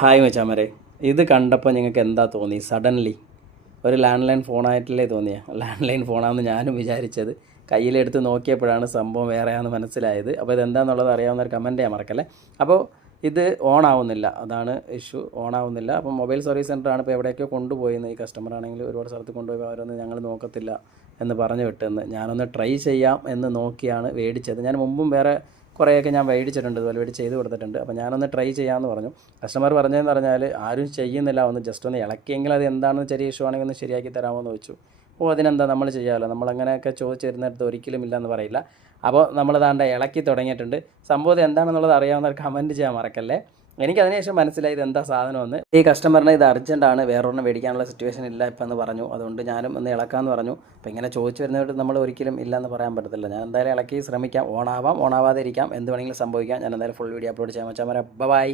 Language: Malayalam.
ഹായ് മച്ചാമരെ, ഇത് കണ്ടപ്പോൾ നിങ്ങൾക്ക് എന്താ തോന്നി? സഡൻലി ഒരു ലാൻഡ് ലൈൻ ഫോണായിട്ടല്ലേ തോന്നിയ? ലാൻഡ് ലൈൻ ഫോണാണെന്ന് ഞാനും വിചാരിച്ചത്. കയ്യിലെടുത്ത് നോക്കിയപ്പോഴാണ് സംഭവം വേറെയാണെന്ന് മനസ്സിലായത്. അപ്പോൾ ഇതെന്താണെന്നുള്ളത് അറിയാവുന്നവർ കമൻറ്റ് ചെയ്യാൻ മറക്കല്ലേ. അപ്പോൾ ഇത് ഓൺ ആവുന്നില്ല, അതാണ് ഇഷ്യൂ. ഓൺ ആവുന്നില്ല. അപ്പോൾ മൊബൈൽ സർവീസ് സെൻ്ററാണ് ഇപ്പോൾ എവിടേക്കോ കൊണ്ടുപോയിന്ന്. ഈ കസ്റ്റമർ ആണെങ്കിൽ ഒരുപാട് സ്ഥലത്ത് കൊണ്ടുപോയി അവരൊന്നും ഞങ്ങൾ നോക്കത്തില്ല എന്ന് പറഞ്ഞു വിട്ടെന്ന്. ഞാനൊന്ന് ട്രൈ ചെയ്യാം എന്ന് നോക്കിയാണ് മേടിച്ചത്. ഞാൻ മുമ്പും വേറെ കുറേയൊക്കെ ഞാൻ മേടിച്ചിട്ടുണ്ട്, ഇതുപോലെ വേണ്ടി ചെയ്ത് കൊടുത്തിട്ടുണ്ട്. അപ്പോൾ ഞാനൊന്ന് ട്രൈ ചെയ്യാമെന്ന് പറഞ്ഞു. കസ്റ്റമർ പറഞ്ഞതെന്ന് പറഞ്ഞാൽ ആരും ചെയ്യുന്നില്ല, ഒന്ന് ജസ്റ്റ് ഒന്ന് ഇളക്കിയെങ്കിൽ അത് എന്താണെന്ന് ചെറിയ ഇഷ്യൂ ആണെങ്കിൽ ഒന്ന് ശരിയാക്കി തരാമോ എന്ന് ചോദിച്ചു. ഓ, അതിനെന്താ നമ്മൾ ചെയ്യാമല്ലോ, നമ്മളങ്ങനെയൊക്കെ ചോദിച്ചിരുന്നിടത്ത് ഒരിക്കലും ഇല്ലയെന്ന് പറയില്ല. അപ്പോൾ നമ്മളതാണ്ട് ഇളക്കി തുടങ്ങിയിട്ടുണ്ട്. സംഭവം എന്താണെന്നുള്ളത് അറിയാവുന്നവർ കമൻറ്റ് ചെയ്യാൻ മറക്കല്ലേ. എനിക്ക് അതിനുശേഷം മനസ്സിലായി ഇത് എന്താ സാധനമെന്ന്. ഈ കസ്റ്റമറിന് ഇത് അർജൻറ്റാണ്, വേറൊരെണ്ണം മേടിക്കാനുള്ള സിറ്റുവേഷൻ ഇല്ല ഇപ്പം എന്ന് പറഞ്ഞു. അതുകൊണ്ട് ഞാനും ഒന്ന് ഇളക്കാമെന്ന് പറഞ്ഞു. അപ്പോൾ ഇങ്ങനെ ചോദിച്ചു വരുന്നതായിട്ട് നമ്മൾ ഒരിക്കലും ഇല്ലയെന്ന് പറയാൻ പറ്റത്തില്ല. ഞാൻ എന്തായാലും ഇളക്കി ശ്രമിക്കാം. ഓണാവാം, ഓണാവാതെ ഇരിക്കാം, എന്ത് വേണമെങ്കിലും സംഭവിക്കാം. ഞാൻ എന്തായാലും ഫുൾ വീഡിയോ അപ്ലോഡ് ചെയ്യാൻ വെച്ചാൽ ബൈ.